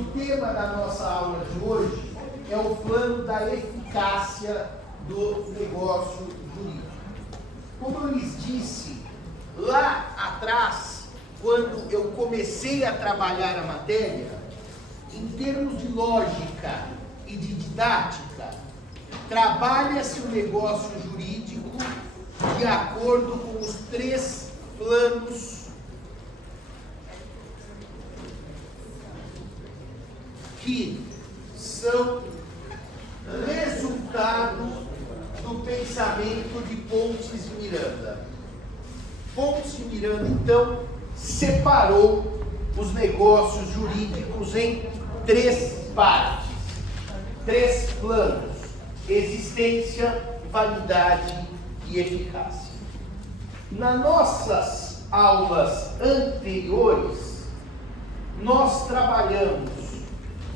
o tema da nossa aula de hoje é o plano da eficácia do negócio jurídico. Como eu lhes disse lá atrás, quando eu comecei a trabalhar a matéria, em termos de lógica e de didática, trabalha-se o negócio jurídico de acordo com os 3 planos que são resultado do pensamento de Pontes de Miranda. Pontes de Miranda, então, separou os negócios jurídicos em 3 partes, 3 planos: existência, validade e eficácia. Nas nossas aulas anteriores, nós trabalhamos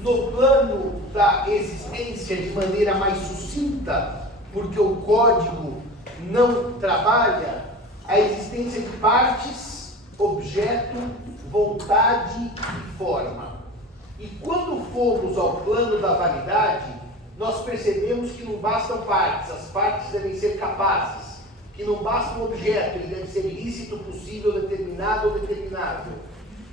no plano da existência de maneira mais sucinta, porque o código não trabalha a existência de partes, objeto, vontade e forma. E quando fomos ao plano da validade, nós percebemos que não bastam partes, as partes devem ser capazes, que não basta um objeto, ele deve ser lícito, possível, determinado ou determinável,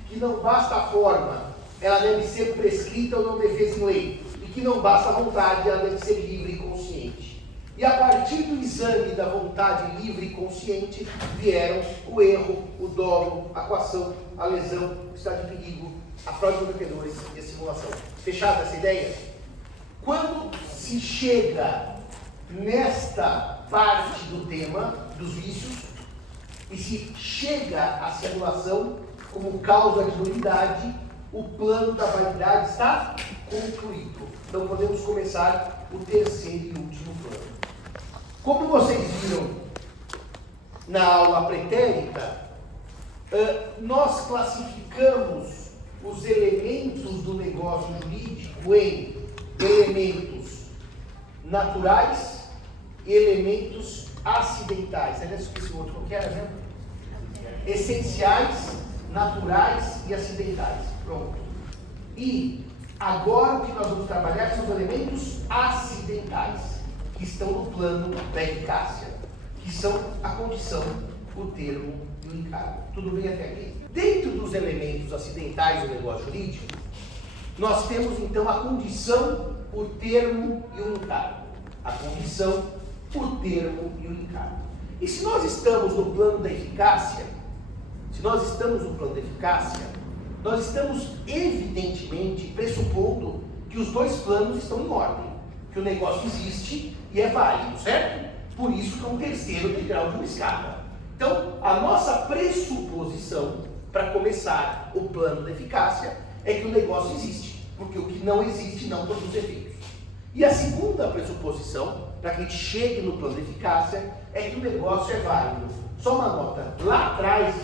que não basta a forma, ela deve ser prescrita ou não defesa em lei, e que não basta a vontade, ela deve ser livre e consciente. E a partir do exame da vontade livre e consciente, vieram o erro, o dolo, a coação, a lesão, o estado de perigo, a fraude de devedores e a simulação. Fechada essa ideia? Quando se chega nesta parte do tema dos vícios, e se chega à simulação como causa de nulidade, o plano da validade está concluído. Então podemos começar o terceiro e último plano. Como vocês viram na aula pretérita, nós classificamos os elementos do negócio jurídico em elementos naturais e elementos acidentais. Aliás, esqueci o outro, qual que era, né? Essenciais, naturais e acidentais. Pronto. E agora o que nós vamos trabalhar são os elementos acidentais, que estão no plano da eficácia, que são a condição, o termo e o encargo. Tudo bem até aqui? Dentro dos elementos acidentais do negócio jurídico, nós temos então a condição, o termo e o encargo. A condição, o termo e o encargo. E se nós estamos no plano da eficácia, nós estamos evidentemente pressupondo que os 2 planos estão em ordem, que o negócio existe e é válido, certo? Por isso que é um terceiro degrau de uma escada. Então, a nossa pressuposição para começar o plano da eficácia é que o negócio existe, porque o que não existe não produz efeitos. E a segunda pressuposição, para que a gente chegue no plano da eficácia, é que o negócio é válido. Só uma nota, lá atrás,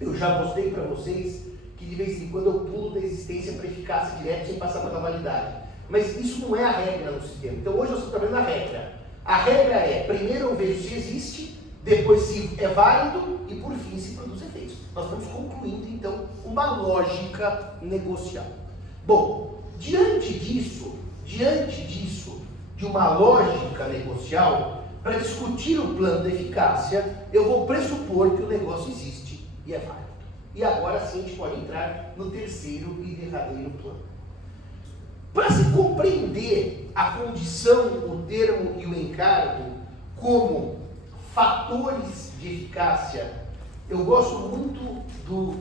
eu já mostrei para vocês que de vez em quando eu pulo da existência para eficácia direto sem passar pela validade. Mas isso não é a regra no sistema. Então hoje eu estou trabalhando a regra. A regra é, primeiro eu vejo se existe, depois se é válido e por fim se produz efeitos. Nós estamos concluindo então uma lógica negocial. Bom, diante disso, de uma lógica negocial, para discutir o plano da eficácia, eu vou pressupor que o negócio existe e é válido. E agora sim a gente pode entrar no terceiro e derradeiro plano. Para se compreender a condição, o termo e o encargo como fatores de eficácia, eu gosto muito do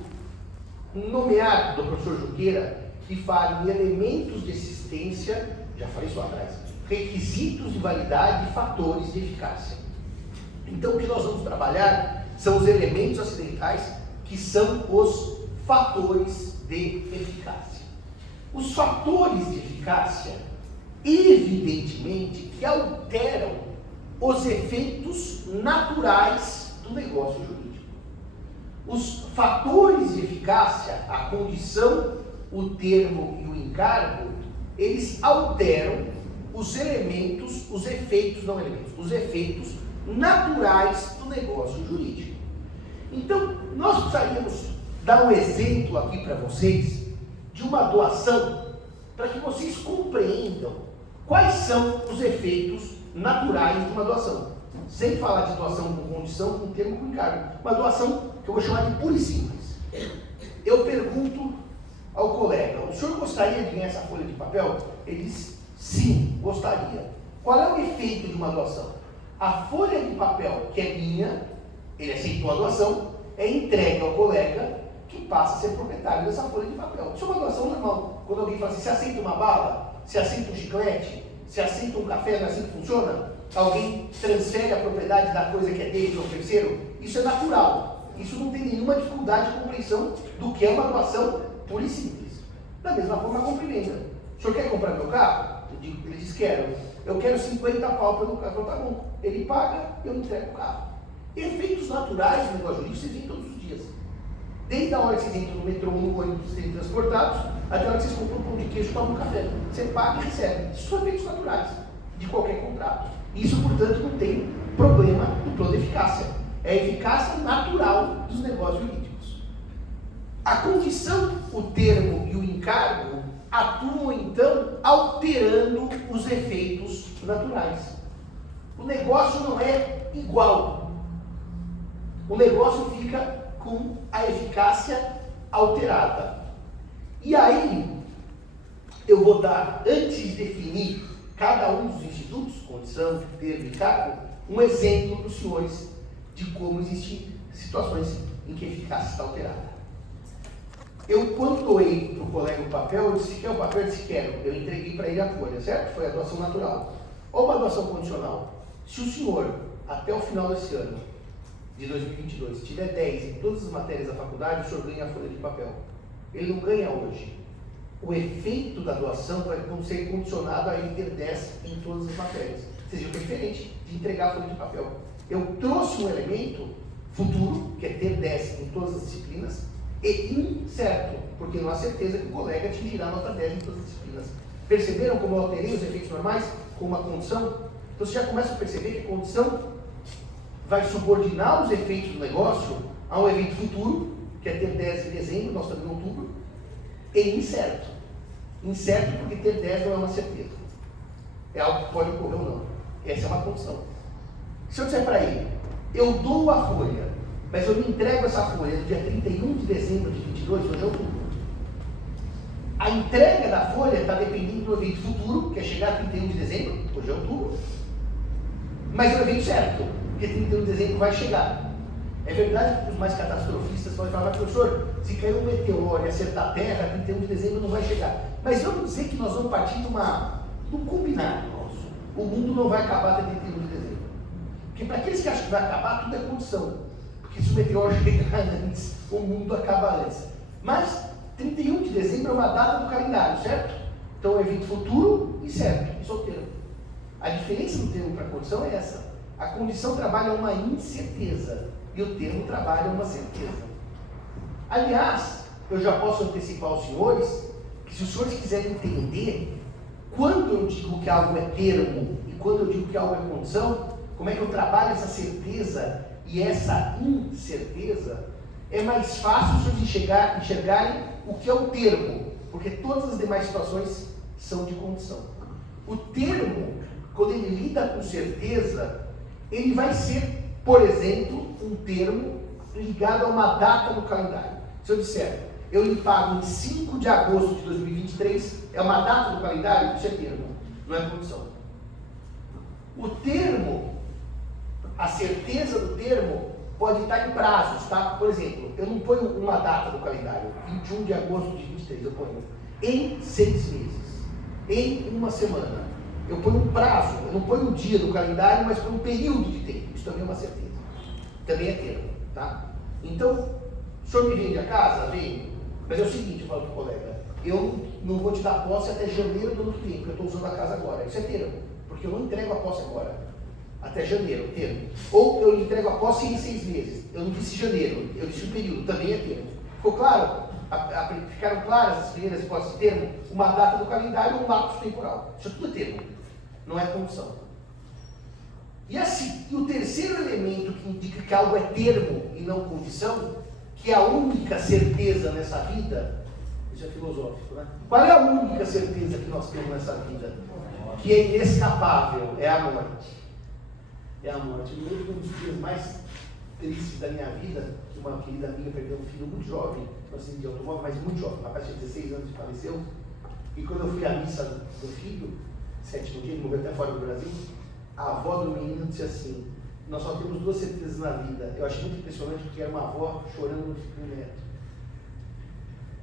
nomeado do professor Junqueira, que fala em elementos de existência, já falei isso lá atrás, requisitos de validade e fatores de eficácia. Então o que nós vamos trabalhar são os elementos acidentais, que são os fatores de eficácia. Os fatores de eficácia, evidentemente, que alteram os efeitos naturais do negócio jurídico. Os fatores de eficácia, a condição, o termo e o encargo, eles alteram os elementos, os efeitos naturais do negócio jurídico. Então, nós precisaríamos dar um exemplo aqui para vocês de uma doação para que vocês compreendam quais são os efeitos naturais de uma doação. Sem falar de doação com condição, com termo, com encargo. Uma doação que eu vou chamar de pura e simples. Eu pergunto ao colega, o senhor gostaria de ganhar essa folha de papel? Ele diz, sim, gostaria. Qual é o efeito de uma doação? A folha de papel que é minha, ele aceitou a doação, é entregue ao colega que passa a ser proprietário dessa folha de papel. Isso é uma doação normal. Quando alguém fala assim, você aceita uma bala? Você aceita um chiclete? Você aceita um café? Não é assim que funciona? Alguém transfere a propriedade da coisa que é dele para o terceiro? Isso é natural. Isso não tem nenhuma dificuldade de compreensão do que é uma doação pura e simples. Da mesma forma, a compra e venda. O senhor quer comprar meu carro? Ele diz, quero. Eu quero 50 pau pelo carro. Eu falo, tá bom. Ele paga, eu entrego o carro. Efeitos naturais do negócio jurídico vocês veem todos os dias. Desde a hora que vocês entram no metrô, no ônibus, serem transportados, até a hora que vocês compram um pão de queijo e tomam um café. Você paga e recebe. Isso são efeitos naturais de qualquer contrato. Isso, portanto, não tem problema no plano de eficácia. É a eficácia natural dos negócios jurídicos. A condição, o termo e o encargo atuam, então, alterando os efeitos naturais. O negócio não é igual. O negócio fica com a eficácia alterada. E aí, eu vou dar, antes de definir cada um dos institutos, condição, termo e encargo, um exemplo para os senhores de como existem situações em que a eficácia está alterada. Eu, quando doei para o colega o papel, eu disse que é o papel, eu disse quero. Eu entreguei para ele a folha, certo? Foi a doação natural. Ou uma doação condicional. Se o senhor, até o final desse ano, de 2022, tiver 10 em todas as matérias da faculdade, o senhor ganha a folha de papel. Ele não ganha hoje. O efeito da doação vai ser condicionado a ele ter 10 em todas as matérias. Seja, é diferente de entregar a folha de papel. Eu trouxe um elemento futuro, que é ter 10 em todas as disciplinas, e incerto, porque não há certeza que o colega atingirá a nota 10 em todas as disciplinas. Perceberam como eu alterei os efeitos normais com uma condição? Então você já começa a perceber que a condição vai subordinar os efeitos do negócio a um evento futuro, que é ter 10 em dezembro, nós estamos em outubro, e incerto. Incerto porque ter 10 não é uma certeza. É algo que pode ocorrer ou não. Essa é uma condição. Se eu disser para ele, eu dou a folha, mas eu me entrego essa folha no dia 31 de dezembro de 22, hoje é outubro. A entrega da folha está dependendo do evento futuro, que é chegar a 31 de dezembro, hoje é outubro, mas é o evento certo, porque 31 de dezembro vai chegar. É verdade que os mais catastrofistas podem falar, professor, se cair um meteoro e acertar a Terra, 31 de dezembro não vai chegar. Mas vamos dizer que nós vamos partir de um combinado nosso. O mundo não vai acabar até 31 de dezembro. Porque para aqueles que acham que vai acabar, tudo é condição. Porque se o meteoro chegar antes, o mundo acaba antes. Mas 31 de dezembro é uma data do calendário, certo? Então é evento futuro e certo, e solteiro. A diferença do termo para a condição é essa. A condição trabalha uma incerteza e o termo trabalha uma certeza. Aliás, eu já posso antecipar aos senhores que se os senhores quiserem entender quando eu digo que algo é termo e quando eu digo que algo é condição, como é que eu trabalho essa certeza e essa incerteza, é mais fácil os senhores enxergarem o que é o termo, porque todas as demais situações são de condição. O termo, quando ele lida com certeza, ele vai ser, por exemplo, um termo ligado a uma data no calendário. Se eu disser, eu lhe pago em 5 de agosto de 2023, é uma data do calendário? Isso é termo, não é condição. O termo, a certeza do termo, pode estar em prazos, tá? Por exemplo, eu não ponho uma data no calendário, 21 de agosto de 2023, eu ponho em 6 meses, em uma semana. Eu ponho um prazo, eu não ponho um dia no calendário, mas ponho um período de tempo. Isso também é uma certeza. Também é termo, tá? Então, o senhor me vende a casa? Vem. Mas é o seguinte, eu falo para o colega, eu não vou te dar posse até janeiro do ano que vem, porque eu estou usando a casa agora. Isso é termo, porque eu não entrego a posse agora. Até janeiro, termo. Ou eu entrego a posse em 6 meses. Eu não disse janeiro, eu disse o período, também é termo. Ficou claro? Ficaram claras as primeiras hipóteses de termo? Uma data do calendário ou um lapso temporal. Isso tudo é termo, não é condição. E assim, o terceiro elemento que indica que algo é termo e não condição, que é a única certeza nessa vida, Isso é filosófico, né? Qual é a única certeza que nós temos nessa vida? Que é inescapável, é a morte. É a morte. Eu lembro de um dos dias mais tristes da minha vida, que uma querida amiga perdeu um filho muito jovem, um acidente de automóvel, mas muito jovem, o rapaz tinha 16 anos e faleceu. E quando eu fui à missa do filho, 7º dia, ele morreu até fora do Brasil, a avó do menino disse assim: nós só temos 2 certezas na vida. Eu achei muito impressionante porque era uma avó chorando no filho do neto.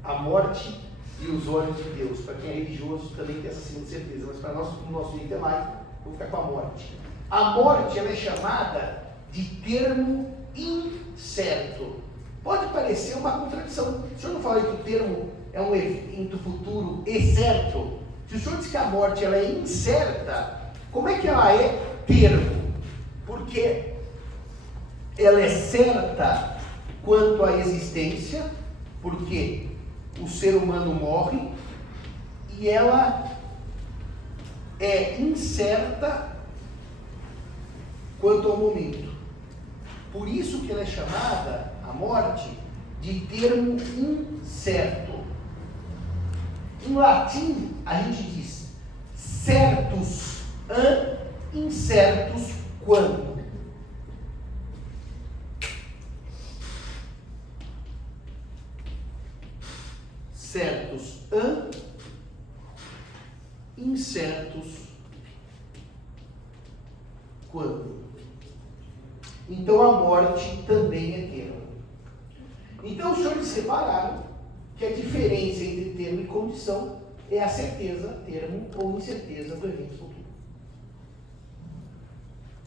A morte e os olhos de Deus. Para quem é religioso também tem essa segunda certeza, mas para nós, como nosso jeito é laico, vou ficar com a morte. A morte, ela é chamada de termo incerto. Pode parecer uma contradição. O senhor não falou que o termo é um evento futuro e certo? Se o senhor diz que a morte ela é incerta, como é que ela é termo? Porque ela é certa quanto à existência, porque o ser humano morre, e ela é incerta quanto ao momento. Por isso que ela é chamada, a morte, de termo incerto. Em latim, a gente diz certus an, incertus quando. Certus an, incertus quando. Então a morte também é termo. Então os senhores separaram que a diferença entre termo e condição é a certeza, termo ou incerteza do evento futuro.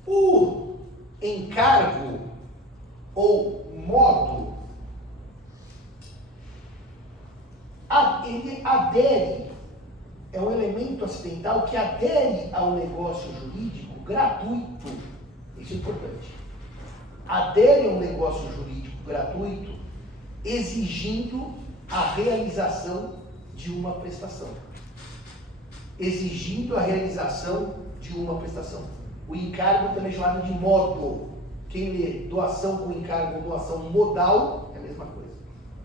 O encargo ou modo, ele adere, é um elemento acidental que adere ao negócio jurídico gratuito. Isso é importante. Adere a um negócio jurídico gratuito, exigindo a realização de uma prestação. Exigindo a realização de uma prestação. O encargo também é chamado de modo. Quem lê doação com encargo ou doação modal é a mesma coisa.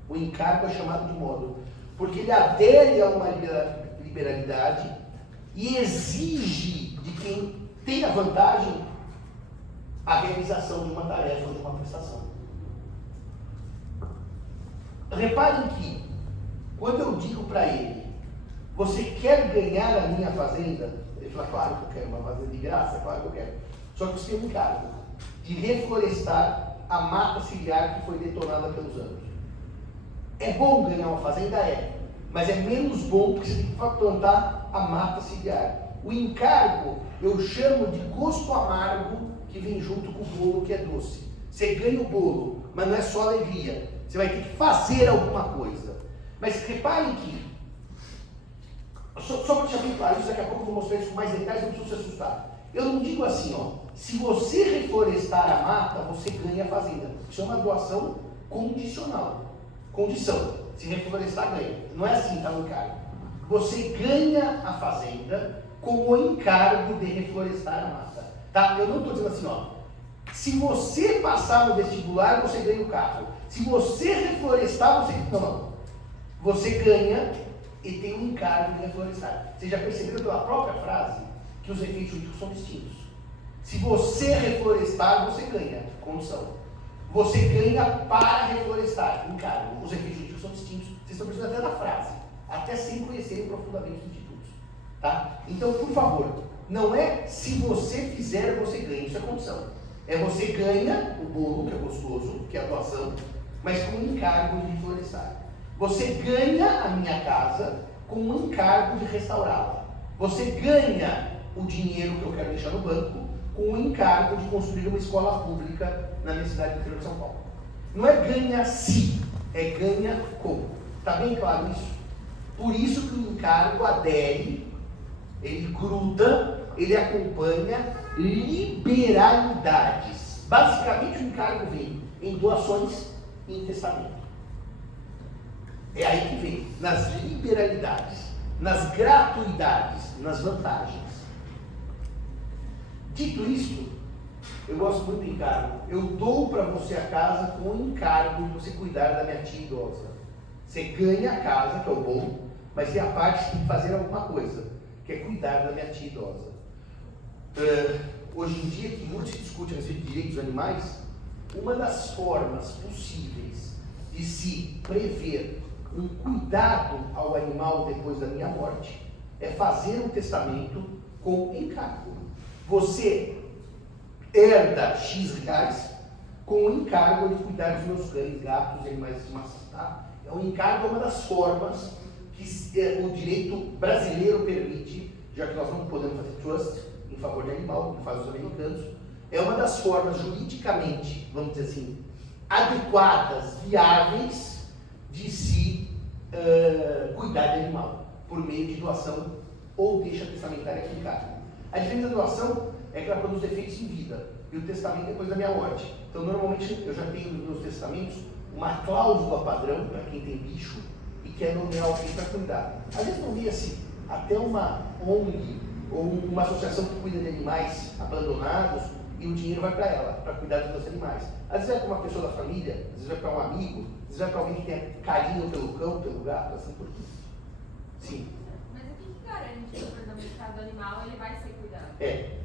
O encargo é chamado de modo, porque ele adere a uma liberalidade e exige de quem tem a vantagem a realização de uma tarefa ou de uma prestação. Reparem que, quando eu digo para ele, você quer ganhar a minha fazenda? Ele fala, claro que eu quero uma fazenda de graça, claro que eu quero. Só que você tem um encargo de reflorestar a mata ciliar que foi detonada pelos anos. É bom ganhar uma fazenda? É. Mas é menos bom porque você tem que plantar a mata ciliar. O encargo eu chamo de gosto amargo que vem junto com o bolo que é doce. Você ganha o bolo, mas não é só alegria. Você vai ter que fazer alguma coisa. Mas reparem que, só para deixar bem claro, isso daqui a pouco eu vou mostrar isso com mais detalhes, não precisa se assustar. Eu não digo assim, ó, se você reflorestar a mata, você ganha a fazenda. Isso é uma doação condicional. Condição. Se reflorestar, ganha. Não é assim, tá no encargo. Você ganha a fazenda com o encargo de reflorestar a mata. Tá? Eu não estou dizendo assim, ó. Se você passar no vestibular, você ganha o carro. Se você reflorestar, você... Não. Você ganha e tem um encargo de reflorestar. Vocês já perceberam pela própria frase que os efeitos jurídicos são distintos. Se você reflorestar, você ganha. Condição. Você ganha para reflorestar. Encargo. Os efeitos jurídicos são distintos. Vocês estão percebendo até na frase. Até sem conhecerem profundamente os institutos. Tá? Então, por favor, não é se você fizer, você ganha. Isso é condição. É você ganha o bolo, que é gostoso, que é a doação, mas com o encargo de reflorestar. Você ganha a minha casa com o encargo de restaurá-la. Você ganha o dinheiro que eu quero deixar no banco com o encargo de construir uma escola pública na minha cidade do interior de São Paulo. Não é ganha-se, é ganha-com. Está bem claro isso? Por isso que o encargo adere, ele gruda, ele acompanha liberalidades. Basicamente o encargo vem em doações e em testamento. É aí que vem, nas liberalidades, nas gratuidades, nas vantagens. Dito isto, eu gosto muito do encargo. Eu dou para você a casa com o encargo de você cuidar da minha tia idosa. Você ganha a casa, que é o bom, mas tem a parte que tem que fazer alguma coisa, que é cuidar da minha tia idosa. Hoje em dia, que muito se discute a respeito de direitos dos animais, uma das formas possíveis de se prever um cuidado ao animal depois da minha morte é fazer um testamento com encargo. Você herda X reais com o encargo de cuidar dos meus cães, gatos e animais de estimação. Tá? O encargo é uma das formas que o direito brasileiro permite, já que nós não podemos fazer trust em favor de animal, como fazem os americanos, é uma das formas juridicamente, vamos dizer assim, adequadas, viáveis, de se cuidar de animal, por meio de doação ou deixa testamentária aqui em casa. A diferença da doação é que ela produz efeitos em vida, e o testamento depois da minha morte. Então, normalmente, eu já tenho nos meus testamentos uma cláusula padrão para quem tem bicho e quer nomear alguém para cuidar. Às vezes nomeia-se até uma ONG ou uma associação que cuida de animais abandonados e o dinheiro vai para ela, para cuidar dos animais. Às vezes vai para uma pessoa da família, às vezes vai para um amigo, às vezes vai para alguém que tenha carinho pelo cão, pelo gato, assim por diante. Sim. Mas o que garante que, por exemplo, no caso do animal, ele vai ser cuidado?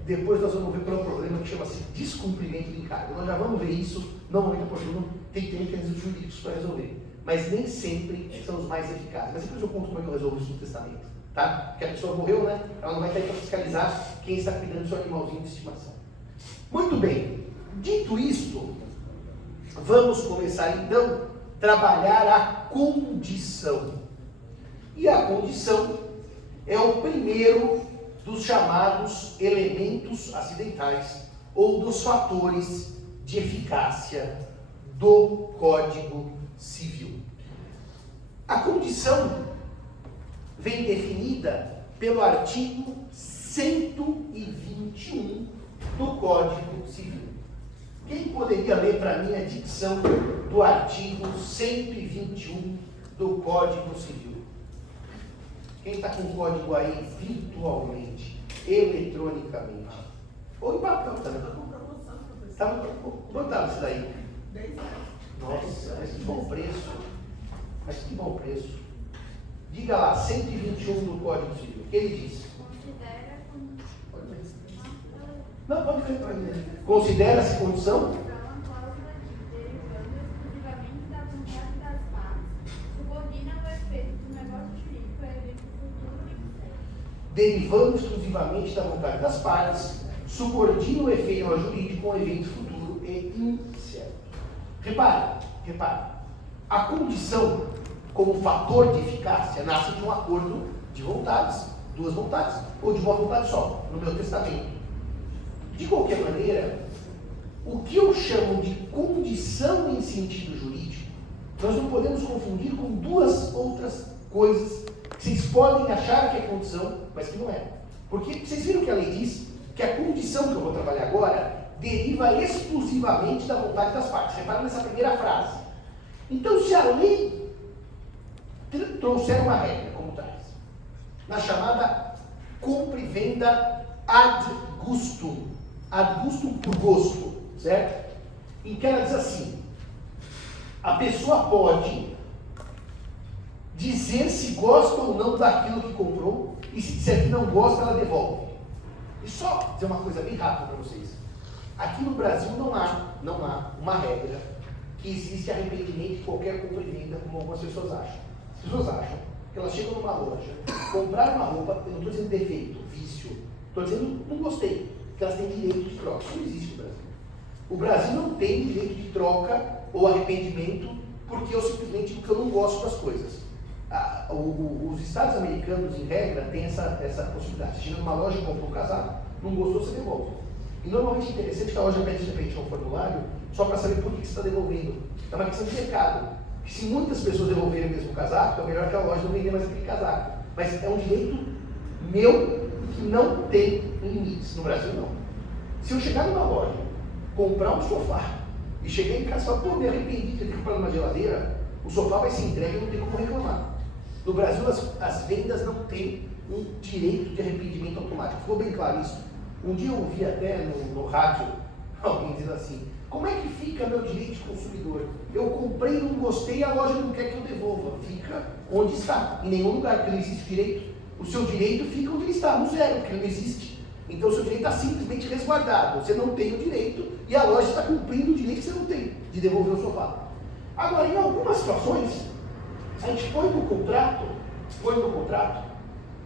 Depois nós vamos ver para um problema que chama-se descumprimento de encargo. Nós já vamos ver isso, normalmente a portuguesa tem mecanismos jurídicos para resolver, mas nem sempre são os mais eficazes. Mas depois eu conto como é que eu resolvo isso no testamento, tá? Porque a pessoa morreu, né? Ela não vai estar aí para fiscalizar quem está cuidando do seu animalzinho de estimação. Muito bem, dito isto, vamos começar então a trabalhar a condição. E a condição é o primeiro dos chamados elementos acidentais ou dos fatores de eficácia do Código Civil. A condição vem definida pelo artigo 121 do Código Civil. Quem poderia ler para mim a dicção do artigo 121 do Código Civil? Quem está com o código aí virtualmente, eletronicamente? Ou em papel também? Quanto estava isso daí? 10 reais. Nossa, mas que bom preço. Mas que bom preço. Diga lá, 121 do Código Civil. O que ele diz? Considera como Não, pode ver para mim. Considera-se condição? uma cláusula derivando exclusivamente da vontade das partes, subordina o efeito do negócio jurídico a evento futuro e incerto. Derivando exclusivamente da vontade das partes, subordina o efeito jurídico a um evento futuro e incerto. Repare, a condição como fator de eficácia nasce de um acordo de vontades, duas vontades, ou de uma vontade só, no meu testamento. De qualquer maneira, o que eu chamo de condição em sentido jurídico, nós não podemos confundir com duas outras coisas que vocês podem achar que é condição, mas que não é. Porque vocês viram que a lei diz que a condição que eu vou trabalhar agora deriva exclusivamente da vontade das partes. Repara nessa primeira frase. Então, se a lei trouxer uma regra, como traz, na chamada compra e venda ad gustum por gosto, certo? Em que ela diz assim, a pessoa pode dizer se gosta ou não daquilo que comprou, e se disser que não gosta, ela devolve. E só dizer uma coisa bem rápida para vocês. Aqui no Brasil não há uma regra que existe arrependimento de qualquer compra e venda, como algumas pessoas acham. As pessoas acham que elas chegam numa loja, compraram uma roupa, eu não estou dizendo defeito, vício, estou dizendo não gostei, que elas têm direito de troca. Isso não existe no Brasil. O Brasil não tem direito de troca ou arrependimento porque eu simplesmente digo que eu não gosto das coisas. Os Estados americanos, em regra, têm essa possibilidade. Você chega numa loja e compra um casaco, não gostou, você devolve. E normalmente é interessante que a loja pede de repente um formulário só para saber por que você está devolvendo. É uma questão de mercado. Se muitas pessoas devolverem o mesmo casaco, é melhor que a loja não vender mais aquele casaco. Mas é um direito meu que não tem limites. No Brasil, não. Se eu chegar numa loja, comprar um sofá e chegar em casa e falar, pô, me arrependi de ter comprado uma geladeira, o sofá vai ser entregue e não tem como reclamar. No Brasil, as vendas não têm um direito de arrependimento automático. Ficou bem claro isso? Um dia eu ouvi até no rádio alguém dizendo assim, Como é que fica meu direito de consumidor? Eu comprei, não gostei, a loja não quer que eu devolva. Fica onde está, em nenhum lugar, porque não existe direito. O seu direito fica onde ele está, no zero, porque ele não existe. Então o seu direito está simplesmente resguardado. Você não tem o direito e a loja está cumprindo o direito que você não tem, de devolver o sofá. Agora, em algumas situações, a gente põe no contrato,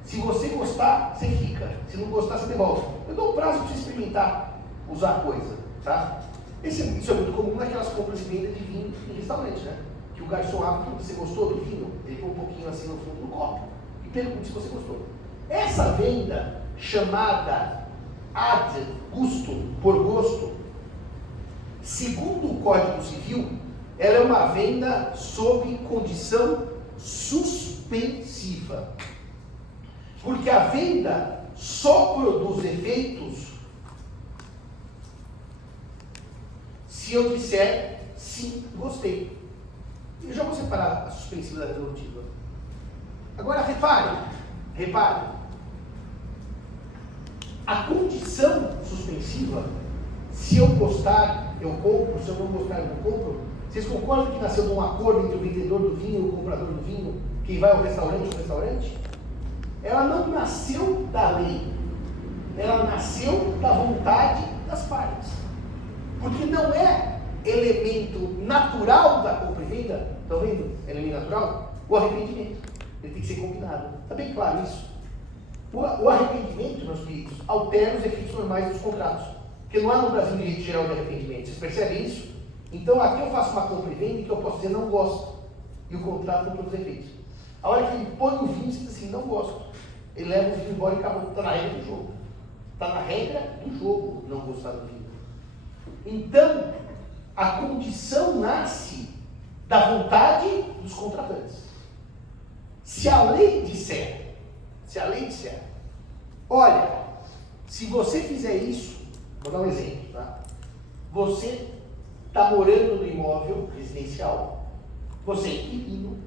se você gostar, você fica. Se não gostar, você devolve. Eu dou um prazo para você experimentar usar a coisa, tá? Isso é muito comum naquelas compras e vendas de vinho em restaurante, né? Que o garçom abre, você gostou do vinho? Ele põe um pouquinho assim no fundo do copo e pergunta se você gostou. Essa venda, chamada ad gusto, por gosto, segundo o Código Civil, ela é uma venda sob condição suspensiva. Porque a venda só produz efeitos se eu disser sim, gostei. Eu já vou separar a suspensiva da resolutiva. Agora repare. A condição suspensiva, se eu gostar, eu compro, se eu não gostar, eu não compro. Vocês concordam que nasceu de um acordo entre o vendedor do vinho e o comprador do vinho, quem vai ao restaurante? Ela não nasceu da lei, ela nasceu da vontade das partes. Porque não é elemento natural da compra e venda, estão vendo? Elemento natural? O arrependimento. Ele tem que ser combinado. Está bem claro isso? O arrependimento, meus queridos, altera os efeitos normais dos contratos. Porque não há no Brasil direito geral de arrependimento. Vocês percebem isso? Então aqui eu faço uma compra e venda que eu posso dizer não gosto. E o contrato não produz efeitos. A hora que ele põe o vinho, você diz assim, não gosto. Ele leva o vinho embora e acabou. Está na regra do jogo. Está na regra do jogo não gostar do vinho. Então, a condição nasce da vontade dos contratantes. Se a lei disser, olha, se você fizer isso, vou dar um exemplo, tá? Você está morando no imóvel residencial, você é inquilino,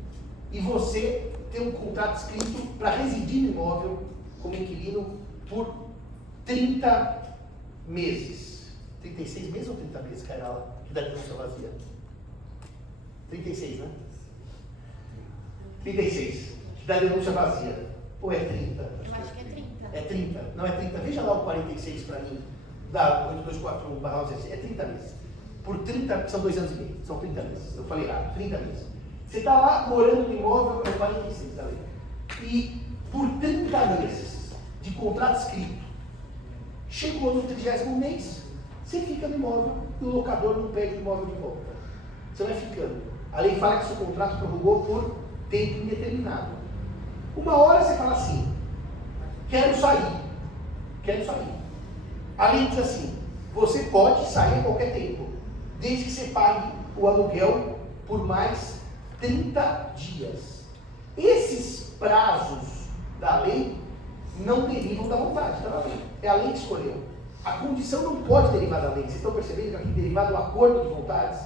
e você tem um contrato escrito para residir no imóvel como inquilino por 30 meses. 36 meses ou 30 meses, Cairala, que dá denúncia vazia? 36, né? 36, que dá denúncia vazia. Ou é 30? Eu acho que é 30. É 30, não é 30. Veja lá o 46 para mim, da 8241/16, é 30 meses. Por 30, são 2 anos e meio, são 30 meses. Eu falei errado, 30 meses. Você está lá morando no imóvel, é 46 da lei. E por 30 meses de contrato escrito, chegou no 30º mês, você fica no imóvel e o locador não pede o imóvel de volta. Você vai ficando. A lei fala que seu contrato prorrogou por tempo indeterminado. Uma hora você fala assim, quero sair. A lei diz assim, você pode sair a qualquer tempo, desde que você pague o aluguel por mais 30 dias. Esses prazos da lei não derivam da vontade, tá na lei. É a lei que escolheu. A condição não pode derivar da lei. Vocês estão percebendo que aqui derivar do acordo de vontades?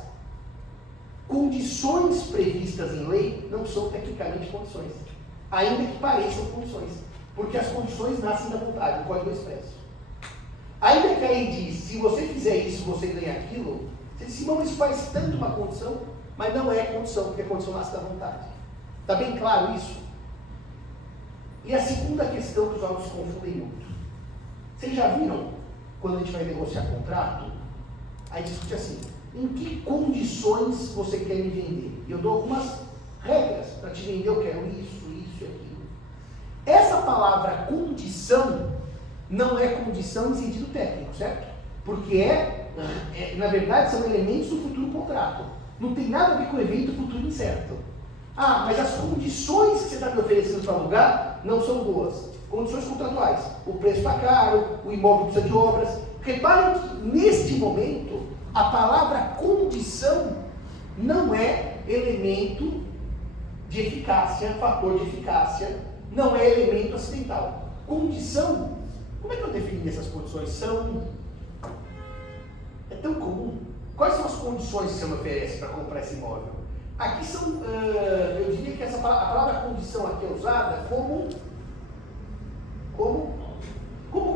Condições previstas em lei não são tecnicamente condições, ainda que pareçam condições, porque as condições nascem da vontade, no Código Expresso. Ainda que a lei diz, se você fizer isso, você ganha aquilo, você diz, Simão, isso parece tanto uma condição, mas não é condição, porque a condição nasce da vontade. Está bem claro isso? E a segunda questão que os alunos confundem muito. Vocês já viram, quando a gente vai negociar contrato, a gente discute assim, em que condições você quer me vender? E eu dou algumas regras para te vender, eu quero isso e aquilo. Essa palavra condição não é condição em sentido técnico, certo? Porque na verdade, são elementos do futuro contrato. Não tem nada a ver com o evento futuro incerto. Ah, mas as condições que você está me oferecendo para alugar não são boas. Condições contratuais. O preço está caro, o imóvel precisa de obras. Reparem que, neste momento, a palavra condição não é elemento de eficácia, fator de eficácia, não é elemento acidental. Condição, como é que eu defini essas condições? É tão comum. Quais são as condições que você me oferece para comprar esse imóvel? Aqui são, eu diria que a palavra condição aqui é usada como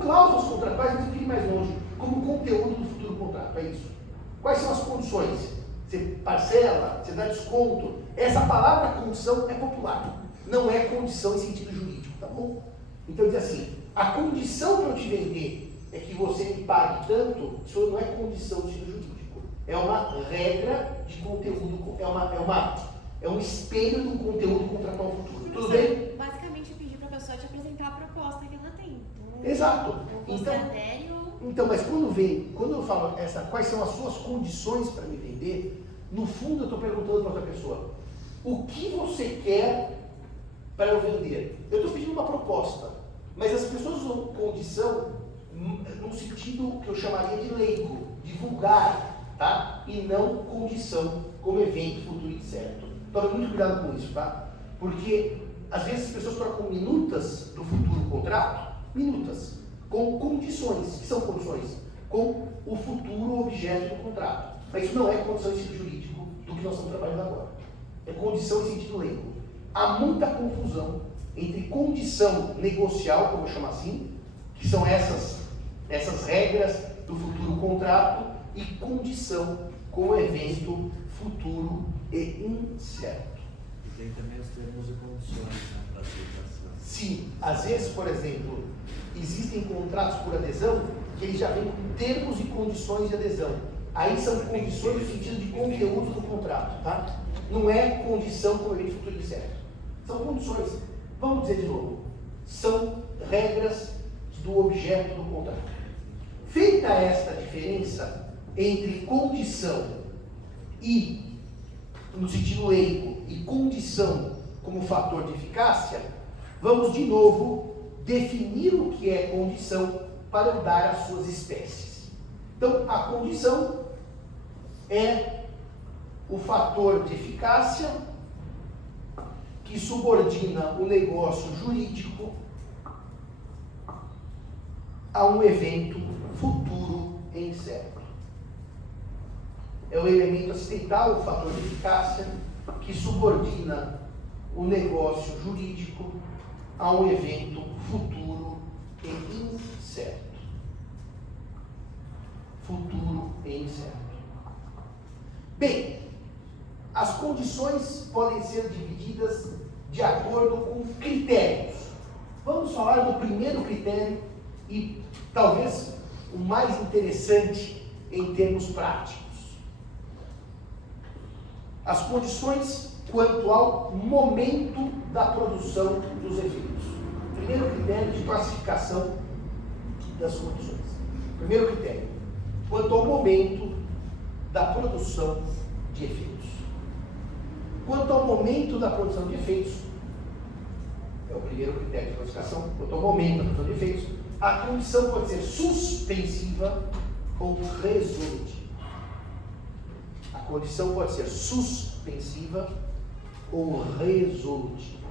cláusulas contratuais, mas um pouquinho mais longe, como conteúdo do futuro contrato, é isso. Quais são as condições? Você parcela, você dá desconto. Essa palavra condição é popular, não é condição em sentido jurídico, tá bom? Então diz assim, a condição para eu te vender é que você me pague tanto, isso não é condição em sentido jurídico. É uma regra de conteúdo, é um espelho do conteúdo contratual futuro. Tudo bem? Basicamente eu pedi para a pessoa te apresentar a proposta que ela tem. Exato. Então, mas quando eu falo quais são as suas condições para me vender, no fundo eu estou perguntando para outra pessoa, o que você quer para eu vender? Eu estou pedindo uma proposta, mas as pessoas usam condição num sentido que eu chamaria de leigo, de vulgar, tá? E não condição como evento futuro incerto. Tome muito cuidado com isso, tá? Porque às vezes as pessoas trocam minutas do futuro contrato, minutas, com condições. Que são condições? Com o futuro objeto do contrato. Mas isso não é condição em sentido jurídico do que nós estamos trabalhando agora. É condição em sentido leigo. Há muita confusão entre condição negocial, como eu chamo assim, que são essas regras do futuro contrato, e condição como evento futuro e incerto. E tem também os termos e condições para aceitação. Sim, às vezes, por exemplo, existem contratos por adesão que eles já vêm com termos e condições de adesão. Aí são condições no sentido de conteúdo do contrato, tá? Não é condição como evento futuro e incerto. São condições. Vamos dizer de novo. São regras do objeto do contrato. Feita esta diferença entre condição e, no sentido leigo, e condição como fator de eficácia, vamos de novo definir o que é condição para eu dar as suas espécies. Então, a condição é o fator de eficácia que subordina o negócio jurídico a um evento futuro e incerto. É o elemento acidental, o fator de eficácia, que subordina o negócio jurídico a um evento futuro e incerto. Futuro e incerto. Bem, as condições podem ser divididas de acordo com critérios. Vamos falar do primeiro critério e talvez o mais interessante em termos práticos. As condições quanto ao momento da produção dos efeitos. Primeiro critério de classificação das condições. Primeiro critério, quanto ao momento da produção de efeitos. Quanto ao momento da produção de efeitos, é o primeiro critério de classificação, quanto ao momento da produção de efeitos, a condição pode ser suspensiva ou resolutiva. A condição pode ser suspensiva ou resolutiva.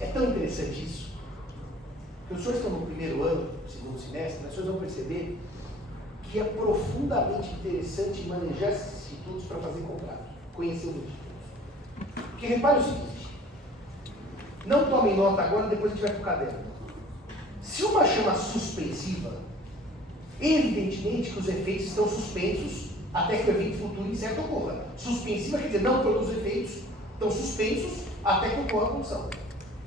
É tão interessante isso, que os senhores estão no primeiro ano, segundo semestre, os senhores vão perceber que é profundamente interessante manejar esses institutos para fazer contrato, conhecer os institutos. Porque repare o seguinte, não tomem nota agora, depois a gente vai para o caderno. Se uma chama suspensiva, evidentemente que os efeitos estão suspensos até que o evento futuro incerto ocorra. Suspensiva quer dizer, não todos os efeitos estão suspensos até que ocorra a condição.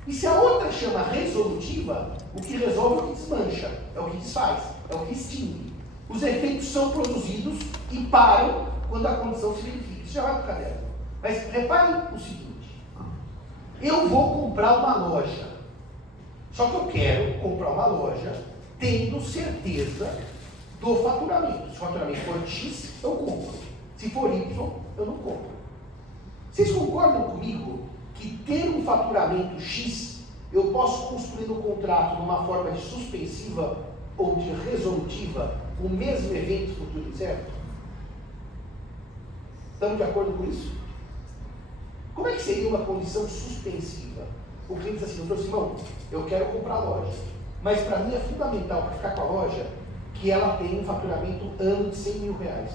E se a outra chama resolutiva, o que resolve é o que desmancha, é o que desfaz, é o que extingue. Os efeitos são produzidos e param quando a condição se verifica. Isso já vai para o caderno. Mas reparem o seguinte, eu vou comprar uma loja, só que eu quero comprar uma loja tendo certeza do faturamento. Se o faturamento for X, eu compro. Se for Y, eu não compro. Vocês concordam comigo que ter um faturamento X, eu posso construir no contrato numa forma de suspensiva ou de resolutiva o mesmo evento futuro incerto? Estamos de acordo com isso? Como é que seria uma condição suspensiva? O cliente diz assim, doutor Simão, eu quero comprar a loja, mas para mim é fundamental para ficar com a loja que ela tenha um faturamento ano de 100 mil reais.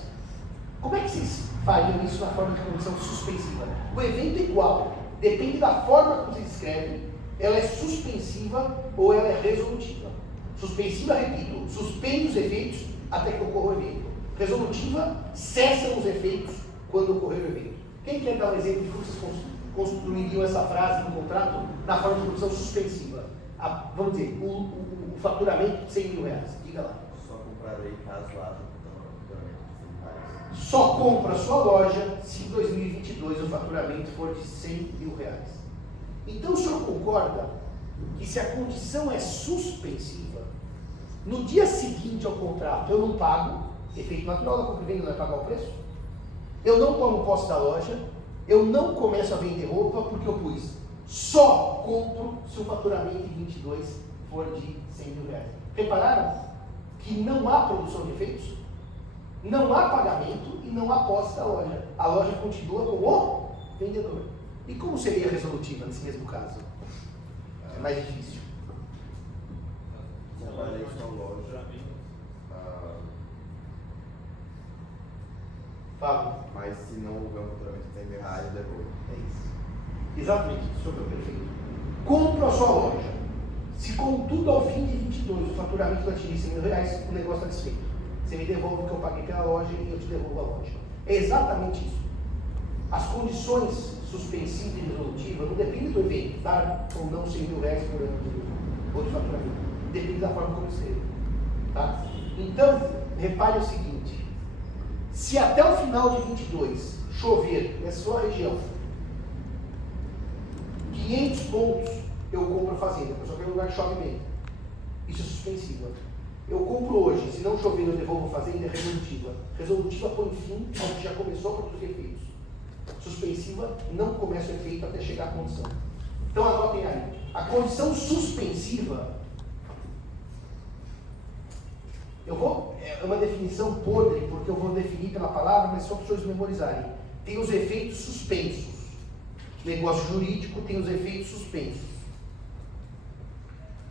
Como é que vocês fariam isso na forma de condição suspensiva? O evento é igual, depende da forma como vocês escrevem, ela é suspensiva ou ela é resolutiva. Suspensiva, repito, suspende os efeitos até que ocorra o evento. Resolutiva, cessa os efeitos quando ocorrer o evento. Quem quer dar um exemplo de como vocês construiriam essa frase no contrato na forma de condição suspensiva? Vamos dizer, o faturamento de 100 mil reais. Diga lá. Só comprarei caso haja faturamento de 100 reais. Só compra a sua loja se em 2022 o faturamento for de 100 mil reais. Então o senhor concorda que se a condição é suspensiva, no dia seguinte ao contrato eu não pago, efeito natural da compra e venda não é pagar o preço, eu não tomo posse da loja, eu não começo a vender roupa porque eu pus só compro se o faturamento em 22 for de 100 mil reais. Repararam que não há produção de efeitos, não há pagamento e não há posse da loja. A loja continua com o vendedor. E como seria a resolutiva nesse mesmo caso? É mais difícil. Comprarei sua loja. Fala. Mas se não houver um faturamento de 100 mil reais, eu devolvo. É isso. Exatamente isso, senhor perfeito. Compro a sua loja. Se contudo ao fim de 22 o faturamento não atingir 100 mil reais, o negócio está desfeito. Você me devolve o que eu paguei pela loja e eu te devolvo a loja. É exatamente isso. As condições suspensivas e resolutivas não dependem do evento, dar ou não 100 mil reais por ano ou de faturamento. Depende da forma como escrevo. Tá? Então, repare o seguinte: se até o final de 22 chover nessa sua região 500 pontos, eu compro a fazenda, porque eu só quero um lugar que chove mesmo. Isso é suspensiva. Eu compro hoje, se não chover eu devolvo a fazenda, é resolutiva. Resolutiva põe fim ao que já começou a produzir efeitos. Suspensiva não começa o efeito até chegar à condição. Então anotem aí. A condição suspensiva, é uma definição podre, porque eu vou definir pela palavra, mas só para os senhores memorizarem. Tem os efeitos suspensos. Negócio jurídico tem os efeitos suspensos.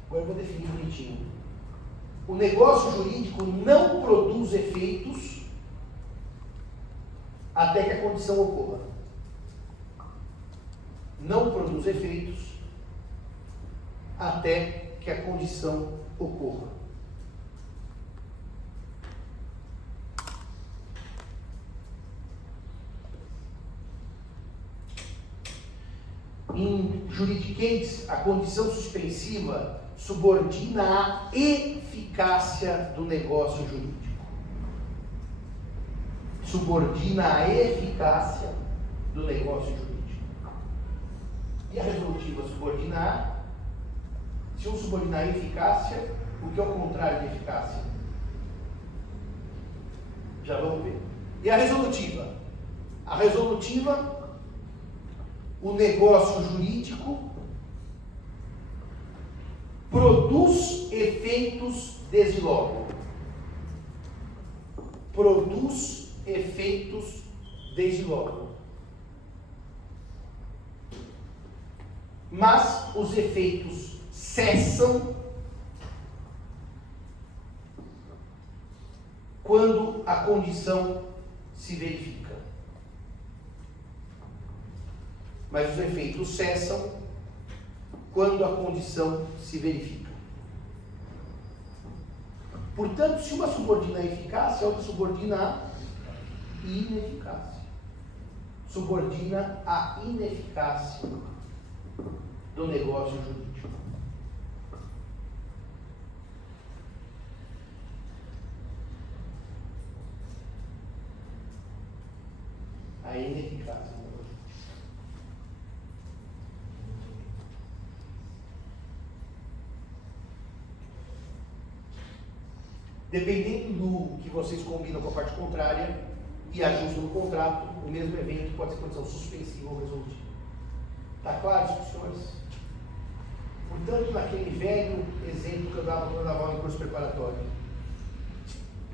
Agora eu vou definir bonitinho. O negócio jurídico não produz efeitos até que a condição ocorra. Não produz efeitos até que a condição ocorra. Em juridiquês, a condição suspensiva subordina a eficácia do negócio jurídico. Subordina a eficácia do negócio jurídico. E a resolutiva subordina a... Se um subordinar a eficácia, o que é o contrário de eficácia? Já vamos ver. E a resolutiva? A resolutiva, o negócio jurídico produz efeitos desde logo. Produz efeitos desde logo. Mas os efeitos cessam quando a condição se verifica. Mas os efeitos cessam quando a condição se verifica. Portanto, se uma subordina a eficácia, a outra subordina a ineficácia. Subordina a ineficácia do negócio jurídico. A ineficácia. Dependendo do que vocês combinam com a parte contrária e ajustam no contrato, o mesmo evento pode ser condição suspensiva ou resolutiva. Está claro isso, senhores? Portanto, naquele velho exemplo que eu dava quando eu dava no curso preparatório,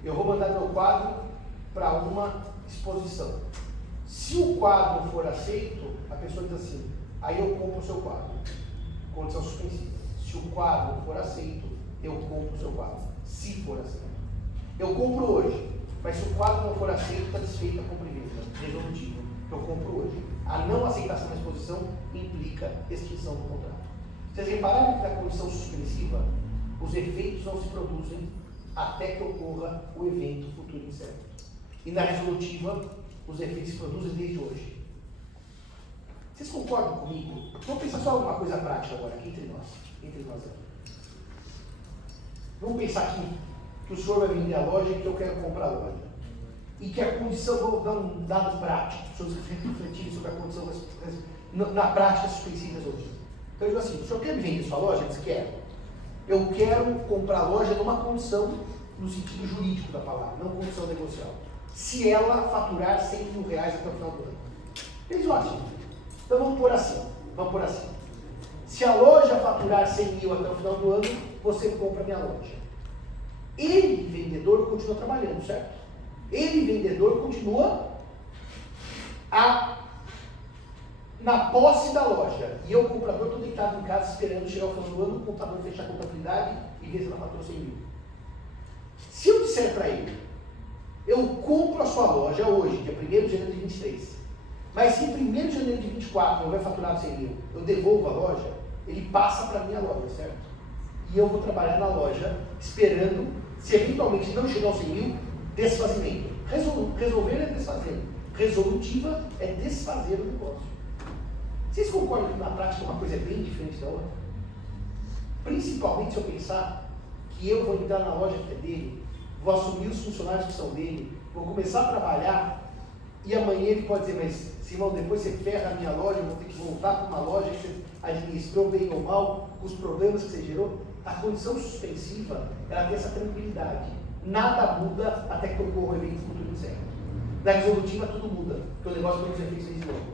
eu vou mandar meu quadro para uma exposição. Se o quadro for aceito, a pessoa diz assim: aí eu compro o seu quadro. Condição suspensiva. Se o quadro for aceito, eu compro o seu quadro. Se for aceito. Eu compro hoje, mas se o quadro não for aceito, está desfeita a compra e venda. Resolutivo. Eu compro hoje. A não aceitação da exposição implica extinção do contrato. Vocês repararam que na condição suspensiva, Os efeitos não se produzem até que ocorra o evento futuro incerto. E na resolutiva, os efeitos se produzem desde hoje. Vocês concordam comigo? Vamos pensar só uma coisa prática agora, aqui entre nós. Vamos pensar que o senhor vai vender a loja e que eu quero comprar a loja. E que a condição, vou dar um dado prático, para os senhores refletirem sobre a condição na prática suspensiva resolvida. Então eu digo assim, o senhor quer me vender sua loja? Ele diz, quero. Eu quero comprar a loja numa condição, no sentido jurídico da palavra, não condição negocial. Se ela faturar 100 mil reais até o final do ano. Eles ótimo. Então vamos por assim. Se a loja faturar 100 mil até o final do ano, você compra a minha loja. Ele, vendedor, continua trabalhando, certo? Ele, vendedor, continua na posse da loja. E eu, comprador, estou deitado em casa esperando chegar ao final do ano, o contador fechar a contabilidade e ver se ela faturou 100 mil. Se eu disser para ele, eu compro a sua loja hoje, dia 1º de janeiro de 23, mas se em 1º de janeiro de 24 eu houver faturado 100 mil, eu devolvo a loja, ele passa para a minha loja, certo? E eu vou trabalhar na loja, esperando, se eventualmente não chegar aos 100 mil, desfazimento. Resolver é desfazer. Resolutiva é desfazer o negócio. Vocês concordam que na prática uma coisa é bem diferente da outra? Principalmente se eu pensar que eu vou entrar na loja que é dele, vou assumir os funcionários que são dele, vou começar a trabalhar e amanhã ele pode dizer, mas Simão, depois você ferra a minha loja, eu vou ter que voltar para uma loja que você administrou bem ou mal, com os problemas que você gerou. A condição suspensiva, ela tem essa tranquilidade. Nada muda até que ocorra o evento futuro incerto. Na resolutiva tudo muda, porque o negócio produz efeitos desde logo.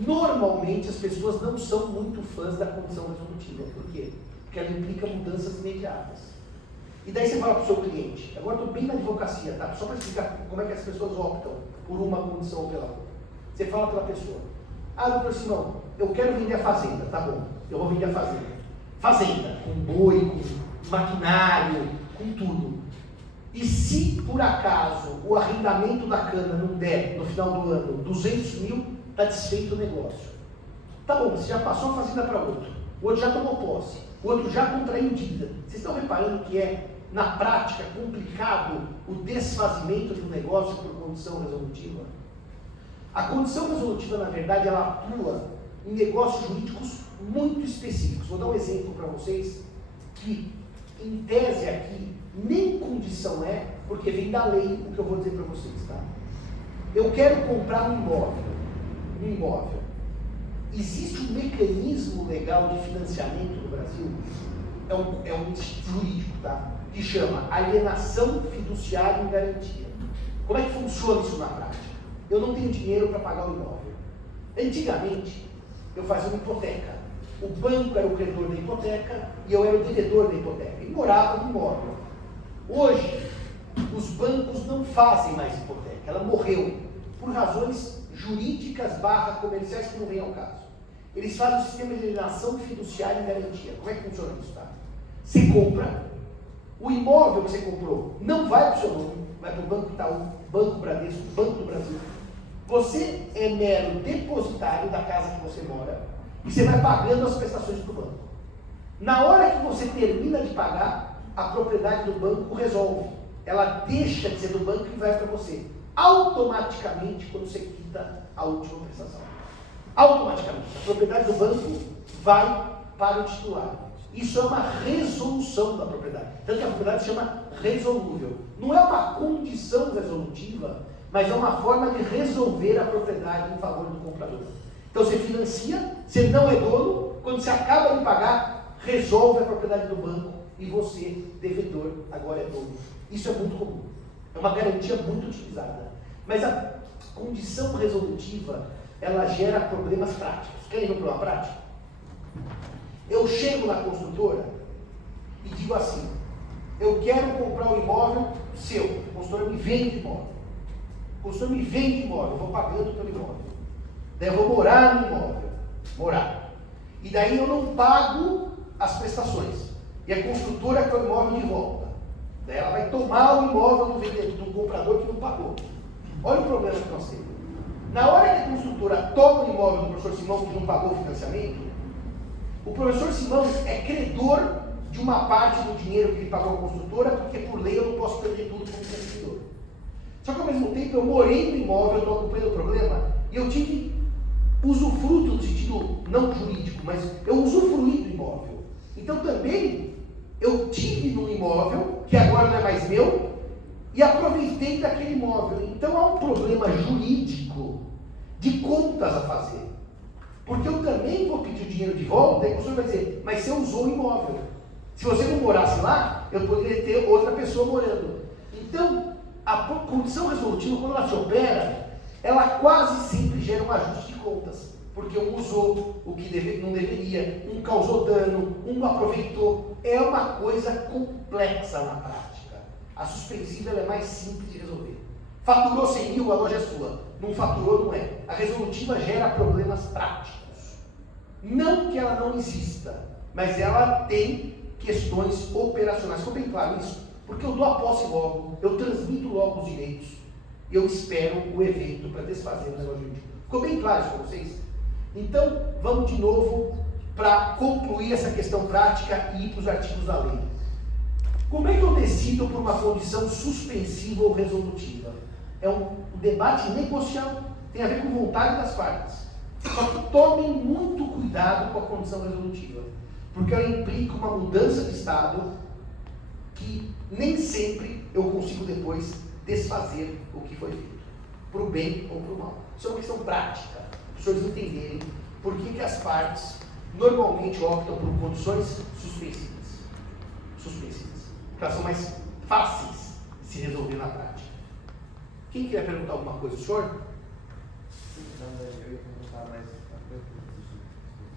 Normalmente as pessoas não são muito fãs da condição resolutiva. Por quê? Porque ela implica mudanças imediatas. E daí você fala para o seu cliente, agora estou bem na advocacia, tá? Só para explicar como é que as pessoas optam por uma condição ou pela outra. Você fala para a pessoa, doutor Simão, eu quero vender a fazenda, tá bom, eu vou vender a fazenda. Fazenda, com boi, com maquinário, com tudo. E se por acaso o arrendamento da cana não der no final do ano 200 mil, está desfeito o negócio. Tá bom, você já passou a fazenda para outro, o outro já tomou posse, o outro já contraiu dívida. Vocês estão reparando que é, na prática, complicado o desfazimento do negócio por condição resolutiva? A condição resolutiva, na verdade, ela atua em negócios jurídicos muito específicos. Vou dar um exemplo para vocês que, em tese aqui, nem condição é, porque vem da lei o que eu vou dizer para vocês, tá? Eu quero comprar um imóvel. Existe um mecanismo legal de financiamento no Brasil, é um instituto jurídico, tá? Que chama alienação fiduciária em garantia. Como é que funciona isso na prática? Eu não tenho dinheiro para pagar o imóvel. Antigamente, eu fazia uma hipoteca. O banco era o credor da hipoteca e eu era o devedor da hipoteca. E morava no imóvel. Hoje, os bancos não fazem mais hipoteca. Ela morreu por razões jurídicas / comerciais que não vem ao caso. Eles fazem o sistema de alienação fiduciária em garantia. Como é que funciona isso, tá? Você compra, o imóvel que você comprou não vai para o seu nome, vai para o Banco Itaú, Banco Bradesco, Banco do Brasil. Você é mero depositário da casa que você mora e você vai pagando as prestações do banco. Na hora que você termina de pagar, a propriedade do banco resolve. Ela deixa de ser do banco e vai para você. Automaticamente, quando você quita a última prestação. Automaticamente. A propriedade do banco vai para o titular. Isso é uma resolução da propriedade. Tanto que a propriedade se chama resolúvel. Não é uma condição resolutiva, mas é uma forma de resolver a propriedade em favor do comprador. Então você financia, você não é dono, quando você acaba de pagar, resolve a propriedade do banco e você, devedor, agora é dono. Isso é muito comum. É uma garantia muito utilizada. Mas a condição resolutiva, ela gera problemas práticos. Querem ver um problema prático? Eu chego na construtora e digo assim, eu quero comprar um imóvel seu. A construtora me vende imóvel. A construtora me vende imóvel, eu vou pagando pelo imóvel. Daí eu vou morar no imóvel. Morar. E daí eu não pago as prestações. E a construtora quer o imóvel de volta. Daí ela vai tomar o imóvel do vendedor, do comprador que não pagou. Olha o problema que nós temos. Na hora que a construtora toma o imóvel do professor Simão que não pagou o financiamento, o professor Simão é credor de uma parte do dinheiro que ele pagou à construtora, porque por lei eu não posso perder tudo como consumidor. Só que ao mesmo tempo eu morei no imóvel, eu estou acompanhando o problema, e eu tive usufruto no sentido não jurídico, mas eu usufruí do imóvel. Então também eu tive num imóvel, que agora não é mais meu, e aproveitei daquele imóvel. Então há um problema jurídico de contas a fazer. Porque eu também vou pedir o dinheiro de volta, e a pessoa vai dizer, mas você usou o imóvel. Se você não morasse lá, eu poderia ter outra pessoa morando. Então, a condição resolutiva, quando ela se opera, ela quase sempre gera um ajuste de contas. Porque um usou o que não deveria, um causou dano, um aproveitou. É uma coisa complexa na prática. A suspensiva ela é mais simples de resolver. Faturou 100 mil, a loja é sua. Não faturou, não é. A resolutiva gera problemas práticos. Não que ela não exista, mas ela tem questões operacionais. Ficou bem claro isso? Porque eu dou a posse logo, eu transmito logo os direitos, e eu espero o evento para desfazer o negócio jurídico. Ficou bem claro isso para vocês? Então, vamos de novo para concluir essa questão prática e ir para os artigos da lei. Como é que eu decido por uma condição suspensiva ou resolutiva? É um debate negocial, tem a ver com vontade das partes. Só que tomem muito cuidado com a condição resolutiva, porque ela implica uma mudança de estado que nem sempre eu consigo depois desfazer o que foi feito, para o bem ou para o mal. Isso é uma questão prática, para os senhores entenderem por que as partes normalmente optam por condições suspensivas, porque elas são mais fáceis de se resolver na prática. Quem quer perguntar alguma coisa, o senhor? Não, eu ia perguntar, mas